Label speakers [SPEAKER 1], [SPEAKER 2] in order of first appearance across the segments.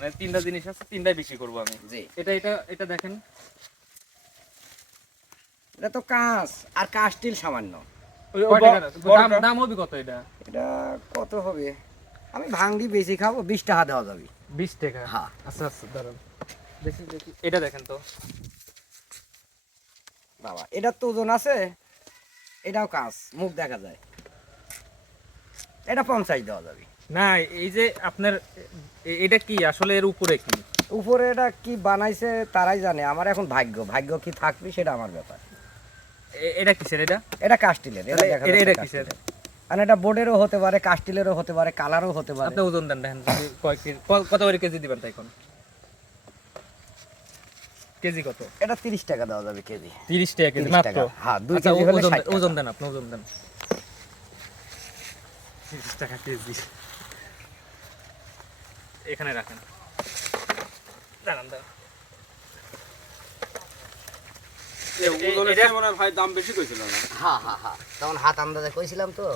[SPEAKER 1] মানে তিনটা জিনিস আছে তিনটাই বিক্রি করব আমি।
[SPEAKER 2] জি।
[SPEAKER 1] এটা এটা এটা দেখেন।
[SPEAKER 2] এটা তো কাঁচ আর কাঁচ স্টিল সামান্য।
[SPEAKER 1] দাম? হবে কত এটা?
[SPEAKER 2] এটা কত হবে? আমি ভাঙ্গি বেশি খাব বিশ টাকা দেওয়া যাবে।
[SPEAKER 1] বিশ টাকা?
[SPEAKER 2] হ্যাঁ।
[SPEAKER 1] আচ্ছা আচ্ছা দাঁড়ান। দেখি দেখি। এটা দেখেন তো।
[SPEAKER 2] বাবা এটার তো ওজন আছে এটাও কাঁচ মুখ দেখা যায়। এটা পঞ্চাশ দেওয়া যাবে।
[SPEAKER 1] না এই যে আপনার এটা কি? আসলে এর উপরে কি?
[SPEAKER 2] উপরে এটা কি বানাইছে তারাই জানে। আমার এখন ভাগ্য। ভাগ্য কি থাকবে সেটা আমার ব্যাপার।
[SPEAKER 1] এটা কিসের এটা?
[SPEAKER 2] এটা কাস্টিলের। এটা।
[SPEAKER 1] কিসের?
[SPEAKER 2] আর এটা বোর্ডেরও হতে পারে কাস্টিলেরও হতে পারে কালারও হতে পারে।
[SPEAKER 1] আপনি ওজন দেন দেখেন কত করে কেজি দিবেন তাই এখন? কেজি কত?
[SPEAKER 2] এটা তিরিশ টাকা দেওয়া যাবে কেজি।
[SPEAKER 1] তিরিশ টাকা কেজি মাত্র?
[SPEAKER 2] হ্যাঁ, দুই
[SPEAKER 1] আচ্ছা,
[SPEAKER 2] কেজি হলে
[SPEAKER 1] ওজন দেন- আপনি ওজন দেন। তিরিশ টাকা কেজি। এখানে রাখেন। দাঁড়ান দাঁড়ান।
[SPEAKER 3] ওজনের
[SPEAKER 1] এটা-
[SPEAKER 3] চেয়ে মনে হয় ভাই দাম বেশি কইছিল না?
[SPEAKER 2] হ্যাঁ হ্যাঁ হ্যাঁ তখন হাত আন্দাজে কইছিলাম তো।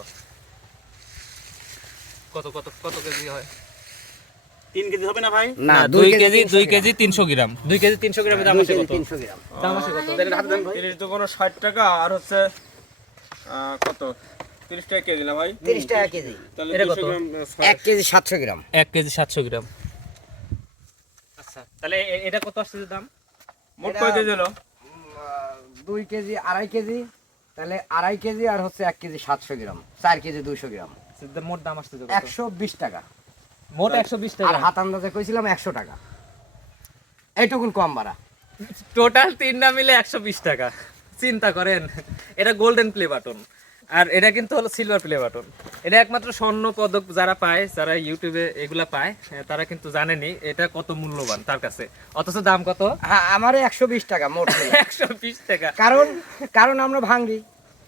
[SPEAKER 1] কত কত কত কেজি হয়?
[SPEAKER 3] তিন কেজি হবে না ভাই?
[SPEAKER 2] না
[SPEAKER 1] দুই কেজি দুই কেজি তিনশো গ্রাম। দুই কেজি তিনশো গ্রামের দাম আছে কত?
[SPEAKER 2] তিনশো গ্রাম।
[SPEAKER 1] দাম আছে কত?
[SPEAKER 3] তিরিশ তো কোনো ষাট টাকা আর হচ্ছে আহ, কত? তিরিশ টাকা কেজি না ভাই?
[SPEAKER 2] তিরিশ টাকা কেজি।
[SPEAKER 1] এটা কত?
[SPEAKER 3] গ্রাম, আহ, ছয়-
[SPEAKER 2] এক কেজি সাতশো গ্রাম।
[SPEAKER 1] এক কেজি সাতশো গ্রাম। আচ্ছা তাহলে এটা কত আসছে দাম?
[SPEAKER 3] মোট কয় কেজি হলো?
[SPEAKER 2] দুই কেজি আড়াই কেজি। তাহলে আড়াই কেজি আর হচ্ছে এক কেজি সাতশো গ্রাম। চার কেজি দুইশো গ্রাম।
[SPEAKER 1] মোট দাম আসছে যে কত?
[SPEAKER 2] একশো বিশ টাকা।
[SPEAKER 1] মোট একশো বিশ
[SPEAKER 2] আর
[SPEAKER 1] টাকা
[SPEAKER 2] হাত আন্দাজে কইছিলাম একশো টাকা। এইটুকুন কম বাড়া।
[SPEAKER 1] টোটাল তিনটা মিলে একশো বিশ টাকা। চিন্তা করেন এটা গোল্ডেন প্লে বাটন আর এটা কিন্তু হলো সিলভার প্লে বাটন এটা একমাত্র স্বর্ণ পদক যারা পায় যারা ইউটিউবে এগুলা পায় তারা কিন্তু জানেনি এটা কত মূল্যবান তার কাছে। অথচ দাম কত?
[SPEAKER 2] হ্যাঁ আমারও একশো বিশ টাকা মোট।
[SPEAKER 1] একশো বিশ টাকা।
[SPEAKER 2] কারণ কারণ আমরা ভাঙ্গি।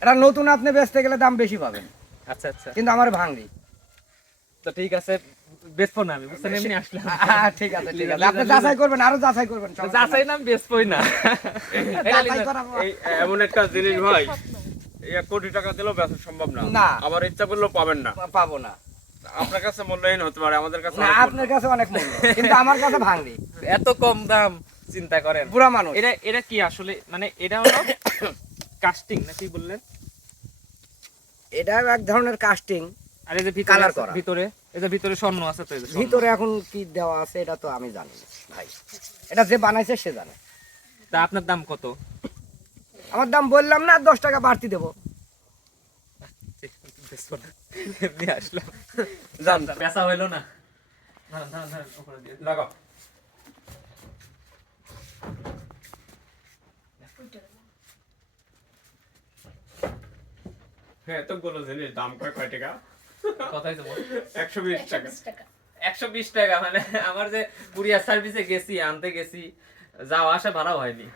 [SPEAKER 2] এটা নতুন আপনি বেচতে গেলে দাম বেশি পাবেন
[SPEAKER 1] আচ্ছা আচ্ছা।
[SPEAKER 2] কিন্তু আমার ভাঙ্গি।
[SPEAKER 1] তো ঠিক আছে বেচবো না আমি বুঝছেন এমনি আসলাম।
[SPEAKER 2] হ্যাঁ, ঠিক আছে ঠিক আছে। আপনি যাচাই করবেন আরও যাচাই করবেন
[SPEAKER 1] যাচাই নাম বেচবই না।
[SPEAKER 2] যাচাই করাবো।
[SPEAKER 3] এই এমন একটা জিনিস ভাই এক কোটি টাকা দিলেও বেচা সম্ভব না।
[SPEAKER 2] না।
[SPEAKER 3] আবার ইচ্ছা করলেও পাবেন না।
[SPEAKER 2] পাবো না।
[SPEAKER 3] আপনার কাছে মূল্যহীন হতে পারে আমাদের কাছে
[SPEAKER 2] না আপনার কাছে অনেক মূল্য কিন্তু আমার কাছে ভাঙ্গি
[SPEAKER 1] এত কম দাম চিন্তা করেন।
[SPEAKER 2] বুড়া মানুষ।
[SPEAKER 1] এটা এটা কি আসলে মানে এটা হলো কাস্টিং না কি বললেন?
[SPEAKER 2] এটা এক ধরনের কাস্টিং
[SPEAKER 1] আর এই যে ভিতরে
[SPEAKER 2] Colour করা।
[SPEAKER 1] ভিতরে এই যে ভিতরে স্বর্ণ আছে তো।
[SPEAKER 2] ভিতরে এখন কি দেওয়া আছে এটা তো আমি জানি ভাই। এটা যে বানাইছে সে জানে।
[SPEAKER 1] তা আপনার দাম কত?
[SPEAKER 2] আমার দাম বললাম না দশ টাকা বাড়তি দেবো।
[SPEAKER 1] আসলাম। হইল না।
[SPEAKER 3] লাগাও। হ্যাঁ তো বলো জিনিস দাম কয় কয় টাকা?
[SPEAKER 1] কথাই তো
[SPEAKER 3] একশো বিশ টাকা।
[SPEAKER 1] একশো বিশ টাকা মানে আমার যে কুরিয়ার সার্ভিসে গেছি আনতে গেছি যাওয়া আসা ভাড়াও হয়নি।